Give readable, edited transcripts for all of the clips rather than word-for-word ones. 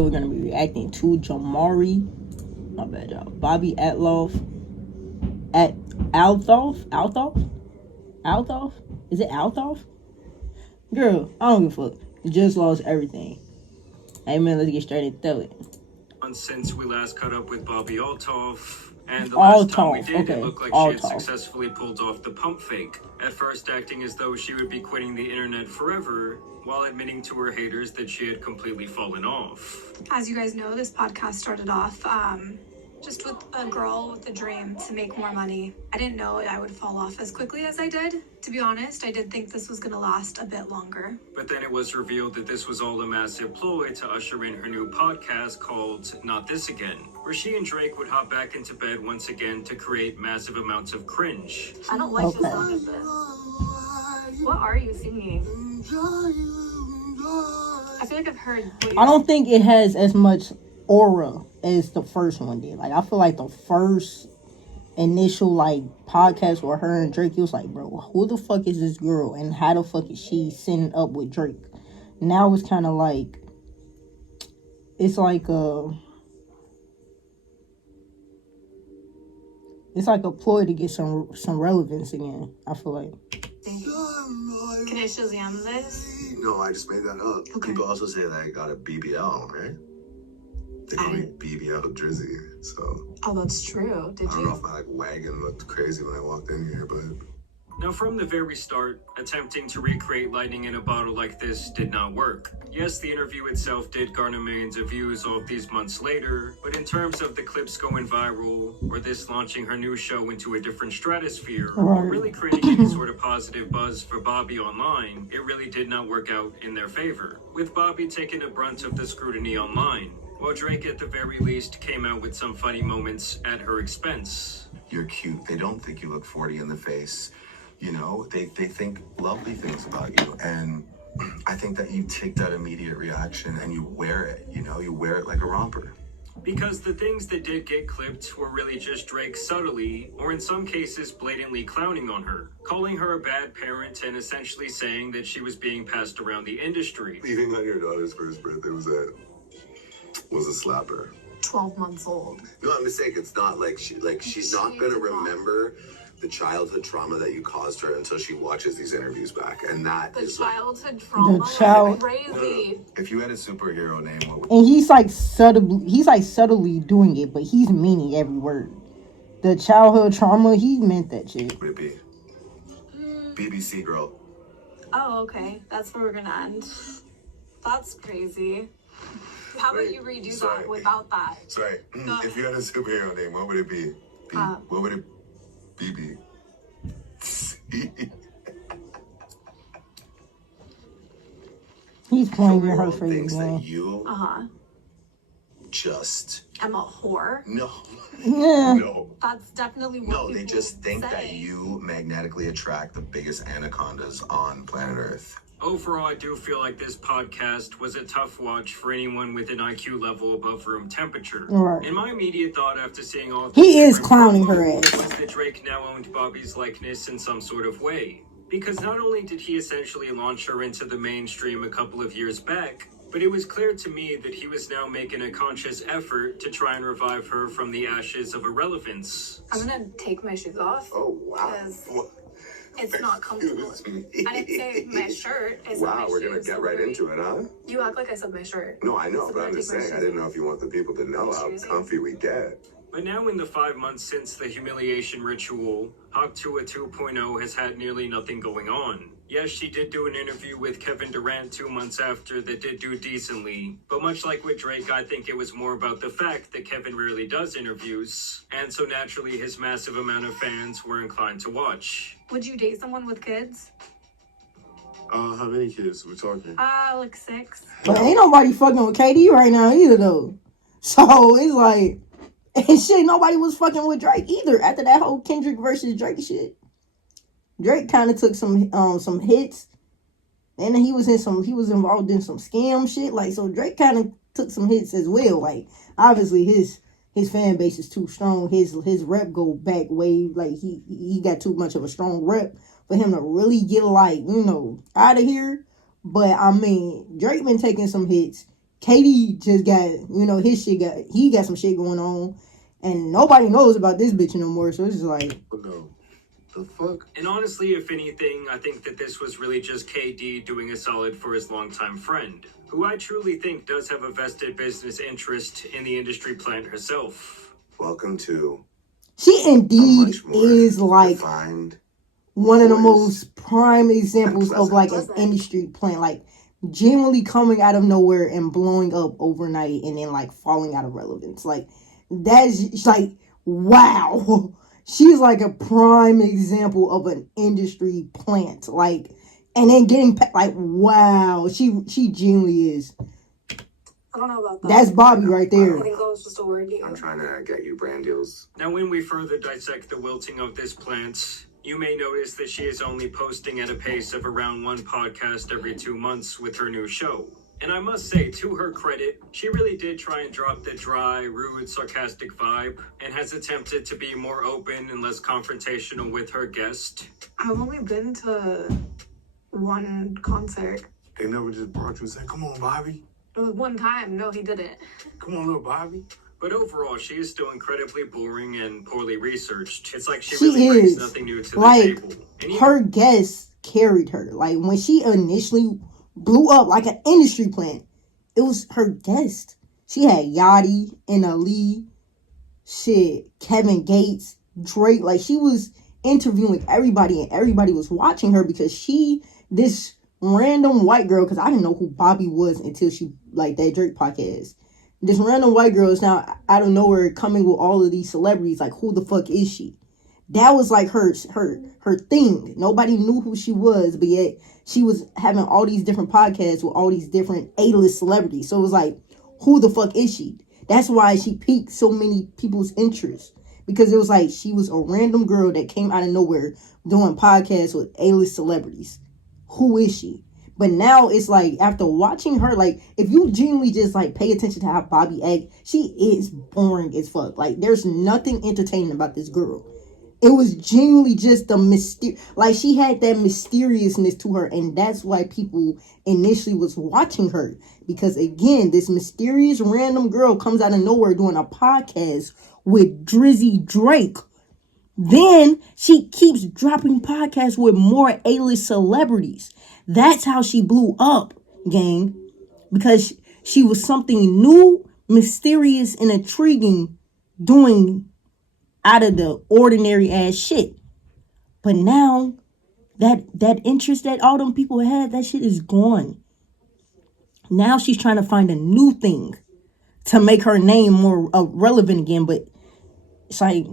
video, we're going to be reacting to Jamari. My bad, y'all. Bobbi Althoff. Althoff? Is it Althoff? Girl, I don't give a fuck. You just lost everything. Hey, man, let's get straight into it. Since we last caught up with Bobbi Althoff, and the last time we did, it looked like she had successfully pulled off the pump fake. At first acting as though she would be quitting the internet forever, while admitting to her haters that she had completely fallen off. As you guys know, this podcast started off just with a girl with a dream to make more money. I didn't know I would fall off as quickly as I did. To be honest, I did think this was going to last a bit longer. But then it was revealed that this was all a massive ploy to usher in her new podcast called Not This Again, where she and Drake would hop back into bed once again to create massive amounts of cringe. I don't like the sound of this. What are you singing? I feel like I've heard... I don't think it has as much aura as the first one did. Like, I feel like the first initial, like, podcast with her and Drake, it was like, bro, who the fuck is this girl? And how the fuck is she sitting up with Drake? Now it's kind of like... It's like a ploy to get some relevance again, I feel like. Can I Shazam this? No, I just made that up. Okay. People also say that I got a BBL, right? They call me BBL Drizzy, so... Oh, that's true. Did I don't know if my, like, wagon looked crazy when I walked in here, but... Now, from the very start, attempting to recreate lightning in a bottle like this did not work. Yes, the interview itself did garner millions of views all of these months later, but in terms of the clips going viral, or this launching her new show into a different stratosphere, or really creating any sort of positive buzz for Bobbi online, it really did not work out in their favor, with Bobbi taking the brunt of the scrutiny online, while Drake at the very least came out with some funny moments at her expense. You're cute. They don't think you look 40 in the face. You know, they think lovely things about you. And I think that you take that immediate reaction and you wear it, you know, you wear it like a romper. Because the things that did get clipped were really just Drake subtly, or in some cases blatantly clowning on her, calling her a bad parent and essentially saying that she was being passed around the industry. Leaving on your daughter's first birthday was a slapper. 12 months old. No, I'm mistaken. It's not like she's not gonna remember the childhood trauma that you caused her until she watches these interviews back, and that the is childhood trauma. Crazy. If you had a superhero name, what would... And he's subtly doing it, but he's meaning every word. The childhood trauma, he meant that shit. Would it be? BBC girl. Oh, okay. That's where we're gonna end. That's crazy. How about you redo that without that? Sorry. If you had a superhero name, what would it be? What would it be? He's playing with her face, man. That you just... I'm a whore? No. Yeah. No. That's definitely what No, they just think that you magnetically attract the biggest anacondas on planet Earth. Overall, I do feel like this podcast was a tough watch for anyone with an IQ level above room temperature. Right. And my immediate thought after seeing all of he is clowning her ass was that Drake now owned Bobbi's likeness in some sort of way. Because not only did he essentially launch her into the mainstream a couple of years back, but it was clear to me that he was now making a conscious effort to try and revive her from the ashes of irrelevance. I'm gonna take my shoes off. Oh, wow. It's not comfortable. I didn't say my shirt. I said wow, my we're shoes. going to get right into it, huh? You act like I said my shirt. No, I know, but I'm just saying, I didn't know if you want the people to know how comfy we get. But now in the 5 months since the humiliation ritual, Hawk Tua 2.0 has had nearly nothing going on. Yes, she did do an interview with Kevin Durant 2 months after that did do decently, but much like with Drake, I think it was more about the fact that Kevin rarely does interviews, and so naturally his massive amount of fans were inclined to watch. Would you date someone with kids? How many kids are we talking? Like 6. But ain't nobody fucking with KD right now either, though. So it's like, and shit, nobody was fucking with Drake either after that whole Kendrick versus Drake shit. Drake kind of took some hits, and he was involved in some scam shit. Like, so Drake kind of took some hits as well. Like, obviously his fan base is too strong. His rep go back way, like he got too much of a strong rep for him to really get, like, you know, out of here. But I mean, Drake been taking some hits. Katie just got, he got some shit going on, and nobody knows about this bitch no more. So it's just like, No. The fuck? And honestly, if anything, I think that this was really just KD doing a solid for his longtime friend, who I truly think does have a vested business interest in the industry plant herself. Welcome to she a indeed much more is like defined, one of the poised, most prime examples of like an Pleasant. industry plant, like genuinely coming out of nowhere and blowing up overnight and then like falling out of relevance. Like that's like, wow. She's like a prime example of an industry plant. Like, and then getting like, wow, she genuinely is. I don't know about that. That's Bobbi right I there. think that was just a word game. I'm trying to get you brand deals. Now, when we further dissect the wilting of this plant, you may notice that she is only posting at a pace of around one podcast every 2 months with her new show. And I must say, to her credit, she really did try and drop the dry, rude, sarcastic vibe, and has attempted to be more open and less confrontational with her guest. I've only been to one concert. They never just brought you and said, come on, Bobby. It was one time. No, he didn't. Come on, little Bobby. But overall, she is still incredibly boring and poorly researched. It's like she She really brings is. nothing new to the Like, table. And even her guests carried her. Like, when she initially blew up like an industry plant, it was her guest. She had Yachty and Ali, shit, Kevin Gates, Drake. Like, she was interviewing everybody, and everybody was watching her because this random white girl, because I didn't know who Bobbi was until she, like, that Drake podcast. This random white girl is now out of nowhere coming with all of these celebrities. Like, who the fuck is she? That was like her thing. Nobody knew who she was, but yet she was having all these different podcasts with all these different A-list celebrities. So it was like, who the fuck is she? That's why she piqued so many people's interest. Because it was like she was a random girl that came out of nowhere doing podcasts with A-list celebrities. Who is she? But now it's like, after watching her, like, if you genuinely just like pay attention to how Bobbi act, she is boring as fuck. Like, there's nothing entertaining about this girl. It was genuinely just the like, she had that mysteriousness to her, and that's why people initially was watching her. Because again, this mysterious random girl comes out of nowhere doing a podcast with Drizzy Drake. Then she keeps dropping podcasts with more A-list celebrities. That's how she blew up, gang. Because she was something new, mysterious, and intriguing doing out of the ordinary ass shit. But now that interest that all them people had, that shit is gone. Now she's trying to find a new thing to make her name more relevant again. But it's like,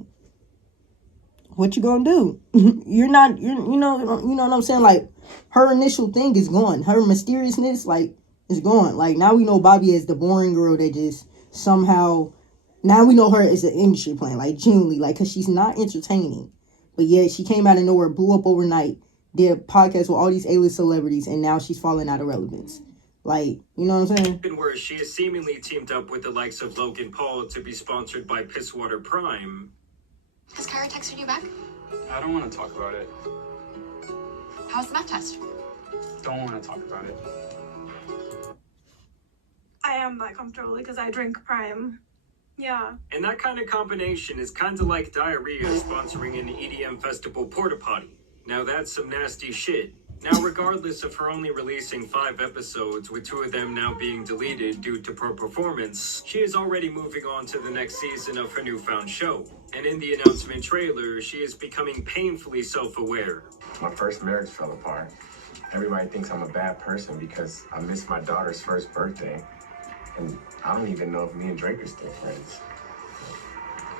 what you gonna do? You know what I'm saying? Like, her initial thing is gone. Her mysteriousness, like, is gone. Like, now we know Bobbi as the boring girl that just somehow. Now we know her as an industry plant, like, genuinely, like, because she's not entertaining. But yeah, she came out of nowhere, blew up overnight, did a podcast with all these A-list celebrities, and now she's falling out of relevance. Like, you know what I'm saying? even worse, she has seemingly teamed up with the likes of Logan Paul to be sponsored by Pisswater Prime. Has Kyra texted you back? I don't want to talk about it. How's the math test? Don't want to talk about it. I am that comfortable because I drink Prime. Yeah. And that kind of combination is kind of like diarrhea sponsoring an EDM festival porta potty. Now that's some nasty shit. Now, regardless of her only releasing 5 episodes, with 2 of them now being deleted due to poor performance, she is already moving on to the next season of her newfound show. And in the announcement trailer, she is becoming painfully self-aware. My first marriage fell apart. Everybody thinks I'm a bad person because I missed my daughter's first birthday. And I don't even know if me and Drake are still friends.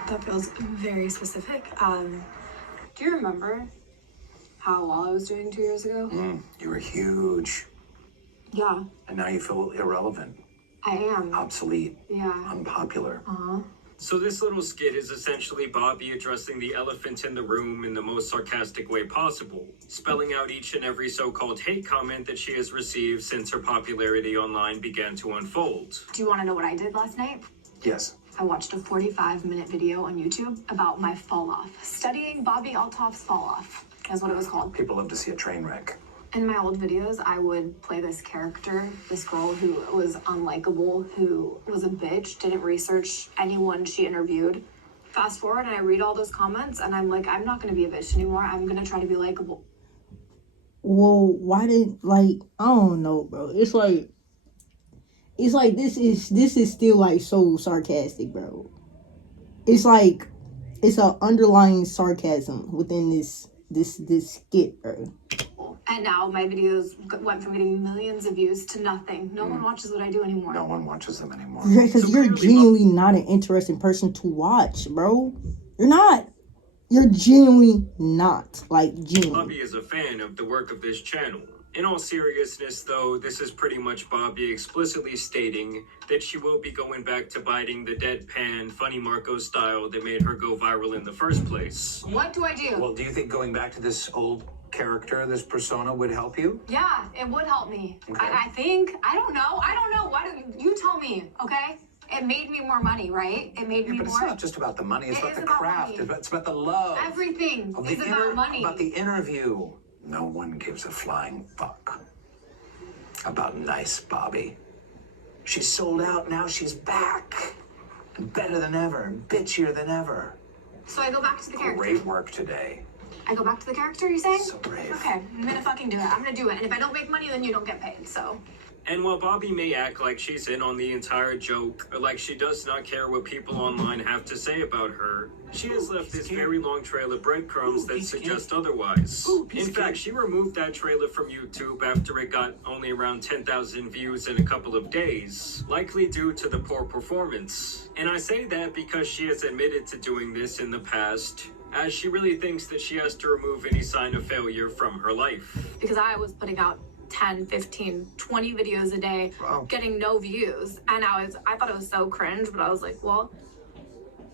That feels very specific. Do you remember how well I was doing 2 years ago? You were huge. Yeah, And now you feel irrelevant, I am. obsolete, Yeah. unpopular. So this little skit is essentially Bobbi addressing the elephant in the room in the most sarcastic way possible, spelling out each and every so-called hate comment that she has received since her popularity online began to unfold. Do you want to know what I did last night? Yes. I watched a 45-minute video on YouTube about my fall off. Studying Bobbi Althoff's fall off. That's what it was called. People love to see a train wreck. In my old videos, I would play this character, this girl who was unlikable, who was a bitch, didn't research anyone she interviewed. Fast forward and I read all those comments and I'm like, I'm not going to be a bitch anymore. I'm going to try to be likable. Well, why did, like, I don't know, bro. It's like this is still like so sarcastic, bro. It's like it's an underlying sarcasm within this skit, bro. And now my videos went from getting millions of views to nothing. No one watches what I do anymore. No one watches them anymore. Yeah, because you're genuinely not an interesting person to watch, bro. You're not. You're genuinely not. Like, genuinely. Bobbi is a fan of the work of this channel. In all seriousness, though, this is pretty much Bobbi explicitly stating that she will be going back to biting the deadpan, funny Marco style that made her go viral in the first place. What do I do? Well, do you think going back to this old character, this persona, would help you? Yeah, it would help me. Okay. I think. I don't know. Why don't you tell me, okay? It made me more money, right? It made me But more. it's not just about the money. It's It about is the about craft. money. It's about the love. Everything of is about money. About the interview. No one gives a flying fuck about nice Bobbi. She's sold out. Now she's back. And better than ever. And bitchier than ever. So I go back to the character. Great work today. I go back to the character, you saying? So brave. Okay, I'm gonna fucking do it. I'm gonna do it. And if I don't make money, then you don't get paid, so. And while Bobbi may act like she's in on the entire joke, or like she does not care what people online have to say about her, she has left this very long trail of breadcrumbs that suggest otherwise. In fact, she removed that trailer from YouTube after it got only around 10,000 views in a couple of days, likely due to the poor performance. And I say that because she has admitted to doing this in the past, as she really thinks that she has to remove any sign of failure from her life. Because I was putting out 10, 15, 20 videos a day, getting no views. And I thought it was so cringe, but I was like, well,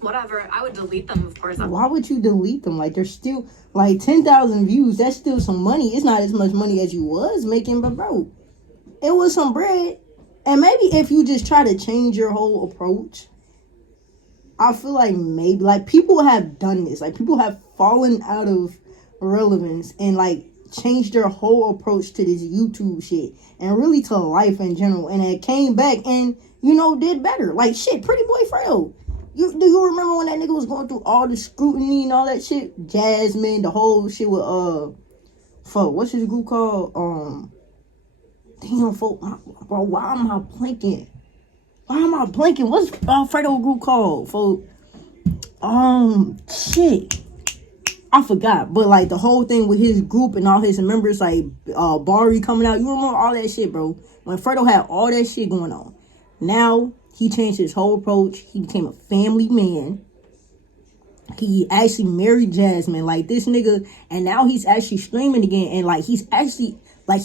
whatever. I would delete them, of course. Why would you delete them? Like, they're still, like, 10,000 views. That's still some money. It's not as much money as you was making, but, bro, it was some bread. And maybe if you just try to change your whole approach, I feel like maybe, like, people have done this. Like, people have fallen out of relevance and, like, changed their whole approach to this YouTube shit and really to life in general, and it came back and, you know, did better. Like, shit, Pretty Boy Fredo. Do you remember when that nigga was going through all the scrutiny and all that shit? Jasmine, the whole shit with what's his group called? Damn, folk, bro, why am I blinking? What's Fredo group called, folk? Shit, I forgot. But like the whole thing with his group and all his members, like Bari coming out. You remember all that shit, bro? When Fredo had all that shit going on. Now he changed his whole approach. He became a family man. He actually married Jasmine, like this nigga, and now he's actually streaming again. And like he's actually like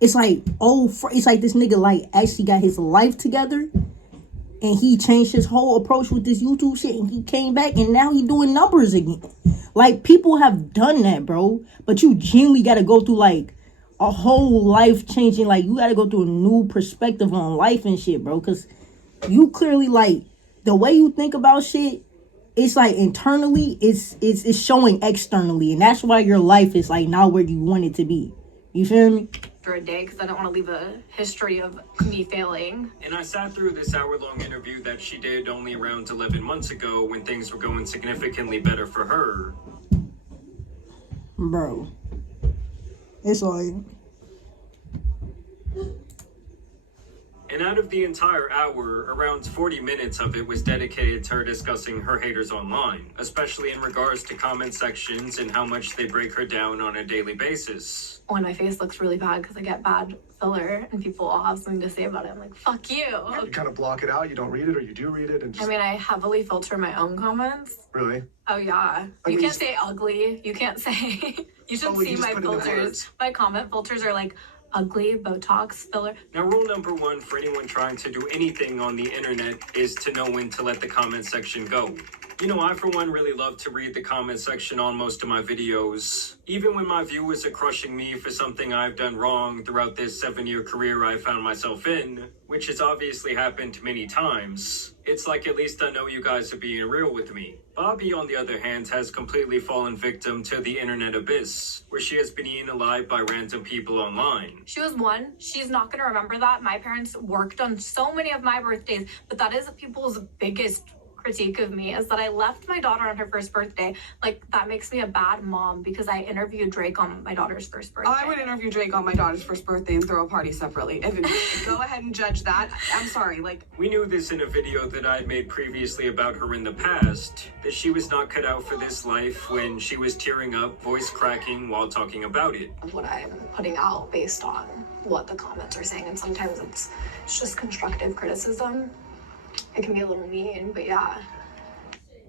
it's like this nigga like actually got his life together. And he changed his whole approach with this YouTube shit. And he came back and now he doing numbers again. Like, people have done that, bro. But you genuinely got to go through, like, a whole life changing. Like, you got to go through a new perspective on life and shit, bro. Because you clearly, like, the way you think about shit, it's, like, internally, it's showing externally. And that's why your life is, like, not where you want it to be. You feel me? For a day, because I don't want to leave a history of me failing. And I sat through this hour-long interview that she did only around 11 months ago when things were going significantly better for her. Bro, it's like... And out of the entire hour, around 40 minutes of it was dedicated to her discussing her haters online, especially in regards to comment sections and how much they break her down on a daily basis. When my face looks really bad because I get bad filler and people all have something to say about it, I'm like, fuck you. You kind of block it out, you don't read it, or you do read it and just... I mean, I heavily filter my own comments. Really? Oh, yeah. You can't say ugly. You can't say... You should see my filters. My comment filters are like... ugly, Botox, filler. Now, rule number one for anyone trying to do anything on the internet is to know when to let the comment section go. You know, I, for one, really love to read the comment section on most of my videos. Even when my viewers are crushing me for something I've done wrong throughout this 7-year career I found myself in, which has obviously happened many times. It's like, at least I know you guys are being real with me. Bobbi, on the other hand, has completely fallen victim to the internet abyss, where she has been eaten alive by random people online. She was one. She's not going to remember that. My parents worked on so many of my birthdays, but that is people's biggest critique of me, is that I left my daughter on her first birthday. Like, that makes me a bad mom because I interviewed Drake on my daughter's first birthday. I would interview Drake on my daughter's first birthday and throw a party separately. Go ahead and judge that. I'm sorry, like... We knew this in a video that I had made previously about her in the past, that she was not cut out for this life when she was tearing up, voice cracking while talking about it. What I'm putting out based on what the comments are saying, and sometimes it's just constructive criticism. It can be a little mean, but yeah.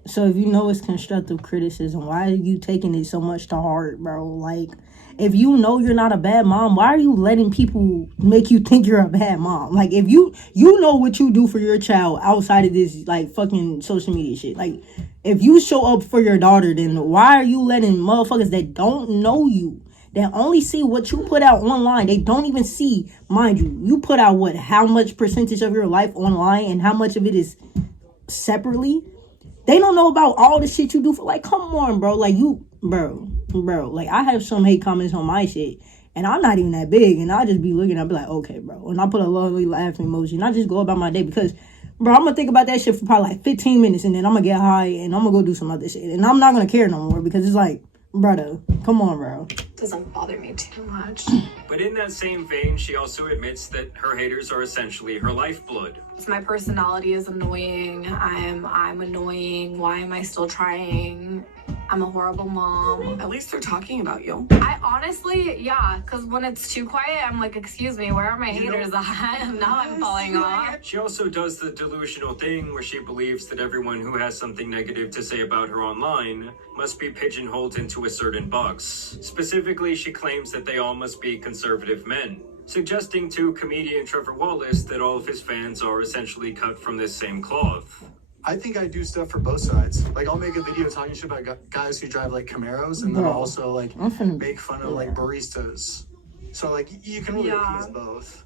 So if you know it's constructive criticism, why are you taking it so much to heart, bro? Like, if you know you're not a bad mom, why are you letting people make you think you're a bad mom? Like, if you know what you do for your child outside of this, like, fucking social media shit. Like, if you show up for your daughter, then why are you letting motherfuckers that don't know you, that only see what you put out online, they don't even see, mind you put out how much percentage of your life online and how much of it is separately? They don't know about all the shit you do for, like, come on, bro. Like, bro. Like, I have some hate comments on my shit, and I'm not even that big, and I'll just be looking, I'll be like, okay, bro. And I'll put a lovely laughing emoji, and I just go about my day because, bro, I'm going to think about that shit for probably, like, 15 minutes, and then I'm going to get high, and I'm going to go do some other shit. And I'm not going to care no more because it's like, brother, come on, bro. Doesn't bother me too much. But in that same vein, she also admits that her haters are essentially her lifeblood. My personality is annoying. I'm annoying. Why am I still trying? I'm a horrible mom. At least they're talking about you. I honestly, yeah, because when it's too quiet, I'm like, excuse me, where are my haters at? Now I'm falling off. She also does the delusional thing where she believes that everyone who has something negative to say about her online must be pigeonholed into a certain box. Specifically, she claims that they all must be conservative men, suggesting to comedian Trevor Wallace that all of his fans are essentially cut from this same cloth. I think I do stuff for both sides. Like, I'll make a video talking shit about guys who drive, like, Camaros, and then I'll also, like, make fun of, like, baristas. So, like, you can really appease both.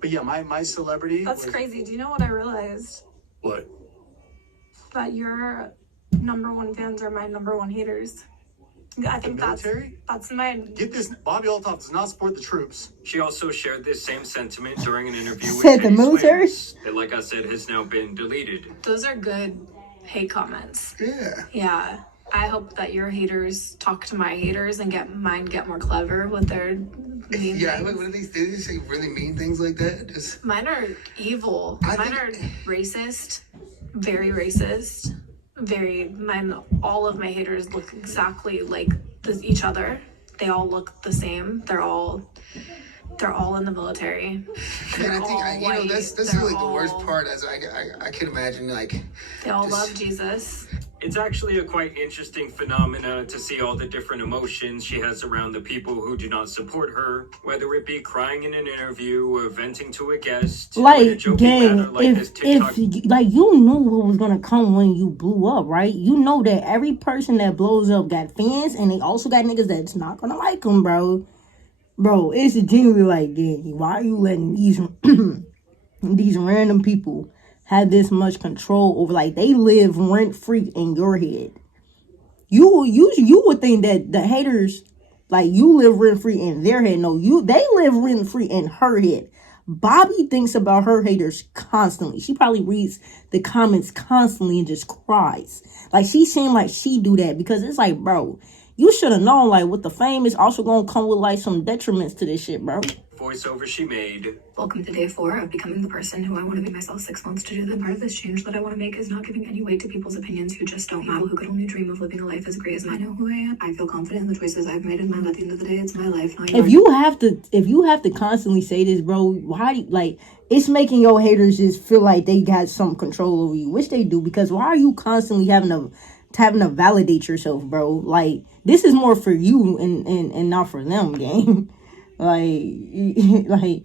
But, yeah, my celebrity That's crazy. Do you know what I realized? What? That your number one fans are my number one haters. I think that's my... Get this, Bobbi Althoff does not support the troops. She also shared this same sentiment during an interview with Said the military? that, like I said, has now been deleted. Those are good hate comments. Yeah. Yeah. I hope that your haters talk to my haters and get more clever with their mean things. Like, what do they say really mean things like that? Just Mine are evil. Mine are racist. Very racist. All of my haters look exactly like each other. They all look the same. They're all in the military. And I think that's really the worst part. As I can imagine, like, they all love Jesus. It's actually a quite interesting phenomena to see all the different emotions she has around the people who do not support her, whether it be crying in an interview or venting to a guest. Like, gang, if like, you knew what was gonna come when you blew up, right? You know that every person that blows up got fans, and they also got niggas that's not gonna like them, bro. Bro, it's genuinely like, gang, why are you letting these these random people have this much control over, like, they live rent-free in your head? You would think that the haters, like, you live rent-free in their head. No, they live rent-free in her head. Bobbi thinks about her haters constantly. She probably reads the comments constantly and just cries. Like, she seemed like she do that because it's like, bro, you should have known, like, with the fame, it's also gonna come with, like, some detriments to this shit, bro. Voiceover she made. Welcome to day 4 of becoming the person who I want to be myself 6 months to do. The part of this change that I want to make is not giving any weight to people's opinions who just don't matter, who could only dream of living a life as great as mine. I know who I am. I feel confident in the choices I've made in my life. At the end of the day, it's my life, not yours. If you have to constantly say this, bro, why, like, it's making your haters just feel like they got some control over you, which they do, because why are you constantly having to validate yourself, bro? Like, this is more for you and not for them, gang. like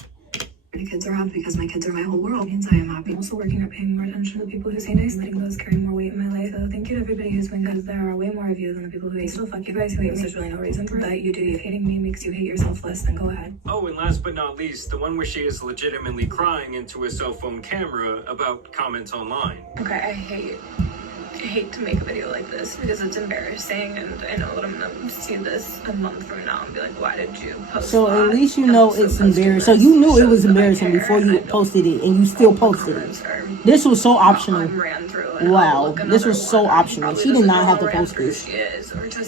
My kids are happy because my kids are my whole world. Means I am happy. I'm also working at paying more attention to the people who say nice things. Those carry more weight in my life. So thank you to everybody who's been good. There are way more of you than the people who hate. Still fuck you guys who hate me. There's really no reason for that. You do. If hating me makes you hate yourself less, then go ahead. Oh, and last but not least, the one where she is legitimately crying into a cell phone camera about comments online. Okay, I hate to make a video like this because it's embarrassing, and I know that I'm gonna see this a month from now and be like, why did you post So that? at least you know it's embarrassing. So you knew it was embarrassing before you posted it, and you still posted it. This was so optional. Wow, this was so optional. She did not have to post this.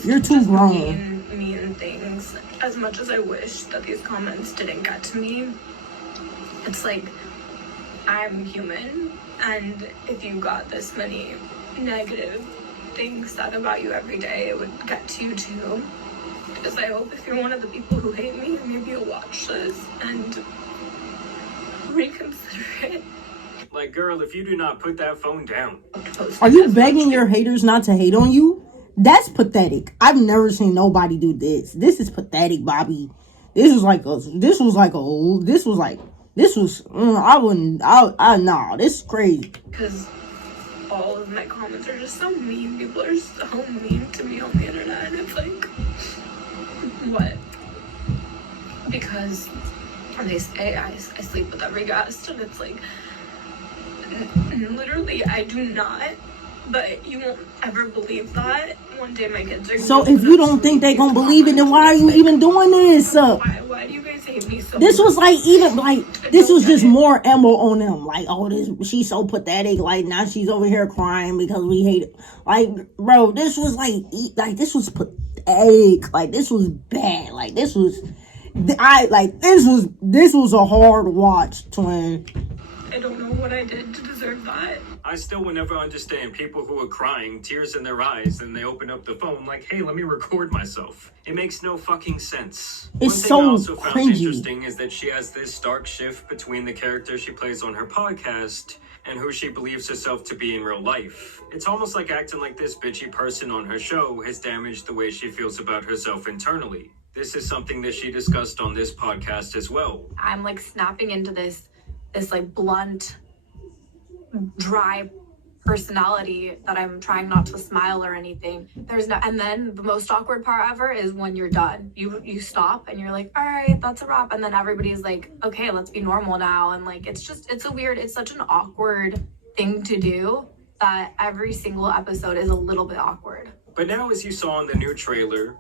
You're too grown. Mean things. As much as I wish that these comments didn't get to me, it's like, I'm human, and if you got this many negative things said about you every day, it would get to you too. Because I hope if you're one of the people who hate me, maybe you'll watch this and reconsider it. Like, girl, if you do not put that phone down. Are you begging your haters not to hate on you? That's pathetic. I've never seen nobody do this. This is pathetic, Bobbi. Nah, this is crazy. Because all of my comments are just so mean. People are so mean to me on the internet, and it's like, what? Because they say I sleep with every guest, and it's like, literally, I do not. But you won't ever believe that. One day my kids are gonna. So if you don't think they gonna believe it, then why are you even doing this? Why do you guys hate me so This much? was this was just more ammo on them. Like, oh, she's so pathetic. Like, now she's over here crying because we hate it. Like, bro, this was this was pathetic. Like, this was bad. Like, this was a hard watch, twin. I don't know what I did to deserve that. I still will never understand people who are crying, tears in their eyes, and they open up the phone like, hey, let me record myself. It makes no fucking sense. It's One thing so I also found cringy. interesting is that she has this stark shift between the character she plays on her podcast and who she believes herself to be in real life. It's almost like acting like this bitchy person on her show has damaged the way she feels about herself internally. This is something that she discussed on this podcast as well. I'm like snapping into this like blunt, dry personality that I'm trying not to smile or anything. And then the most awkward part ever is when you're done. You stop and you're like, all right, that's a wrap. And then everybody's like, okay, let's be normal now. And like, it's such an awkward thing to do that every single episode is a little bit awkward. But now, as you saw in the new trailer,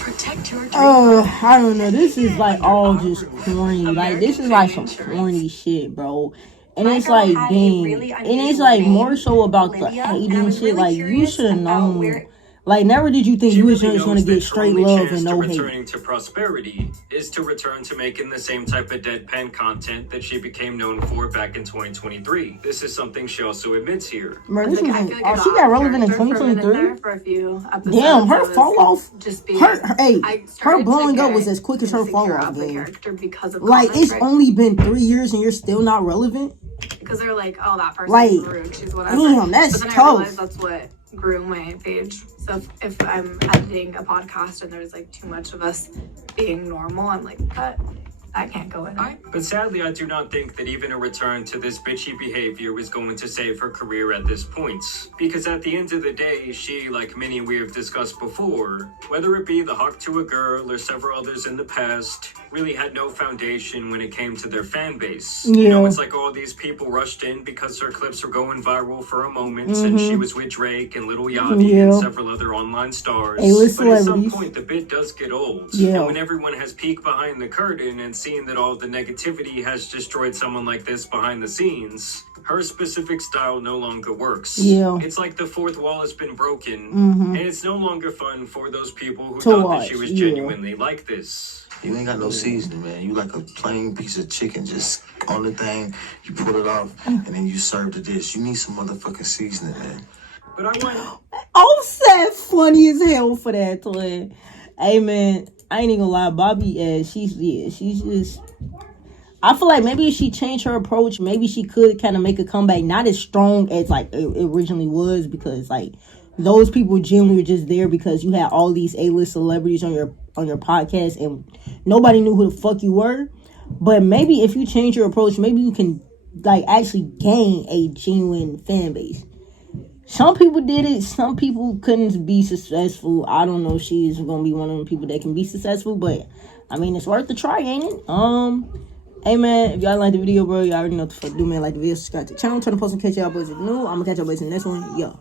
Protect your dream. I don't know. This is like all just corny. Like, this is like some corny shit, bro. And it's like, dang. And it's like more so about the hating shit. Like, you should have known. Like, never did you think you was just going to get straight love and no hate. Returning to prosperity is to return to making the same type of deadpan content that she became known for back in 2023. This is something she also admits here. Bro, she got relevant in 2023? For a few episodes. Damn, her fall off. Her blowing up was as quick as her fall off, game. Like, it's only been 3 years and you're still not relevant? Because they're like, oh, that person's rude. She's whatever. Damn, that's but then tough. I realized that's what grew my page. So if I'm editing a podcast and there's like too much of us being normal, I'm like, cut. I can't go in it. But sadly, I do not think that even a return to this bitchy behavior was going to save her career at this point. Because at the end of the day, she, like many we have discussed before, whether it be the Hawk to a Girl or several others in the past, really had no foundation when it came to their fan base. Yeah. You know, it's like all these people rushed in because her clips were going viral for a moment, and she was with Drake and Lil Yachty and several other online stars. But at some point, the bit does get old. And when everyone has peeked behind the curtain and seen that all the negativity has destroyed someone like this behind the scenes, her specific style no longer works. It's like the fourth wall has been broken, and it's no longer fun for those people who thought that she was genuinely like this. You ain't got no seasoning, man. You like a plain piece of chicken, just on the thing, you pull it off, and then you serve the dish. You need some motherfucking seasoning, man. But I want... Offset funny as hell for that, twin. Hey, man, I ain't even gonna lie. Bobbi, she's just... I feel like maybe if she changed her approach, maybe she could kind of make a comeback. Not as strong as, like, it originally was, because, like, those people generally were just there because you had all these A-list celebrities on your podcast and nobody knew who the fuck you were. But maybe if you change your approach, maybe you can like actually gain a genuine fan base. Some people did it. Some people couldn't be successful. I don't know if she is gonna be one of the people that can be successful, but I mean it's worth the try, ain't it? Hey man, if y'all like the video, bro, y'all already know what the fuck to do, man. Like the video, subscribe to the channel, turn the post and catch y'all boys if new. I'm gonna catch y'all boys in the next one. Yo.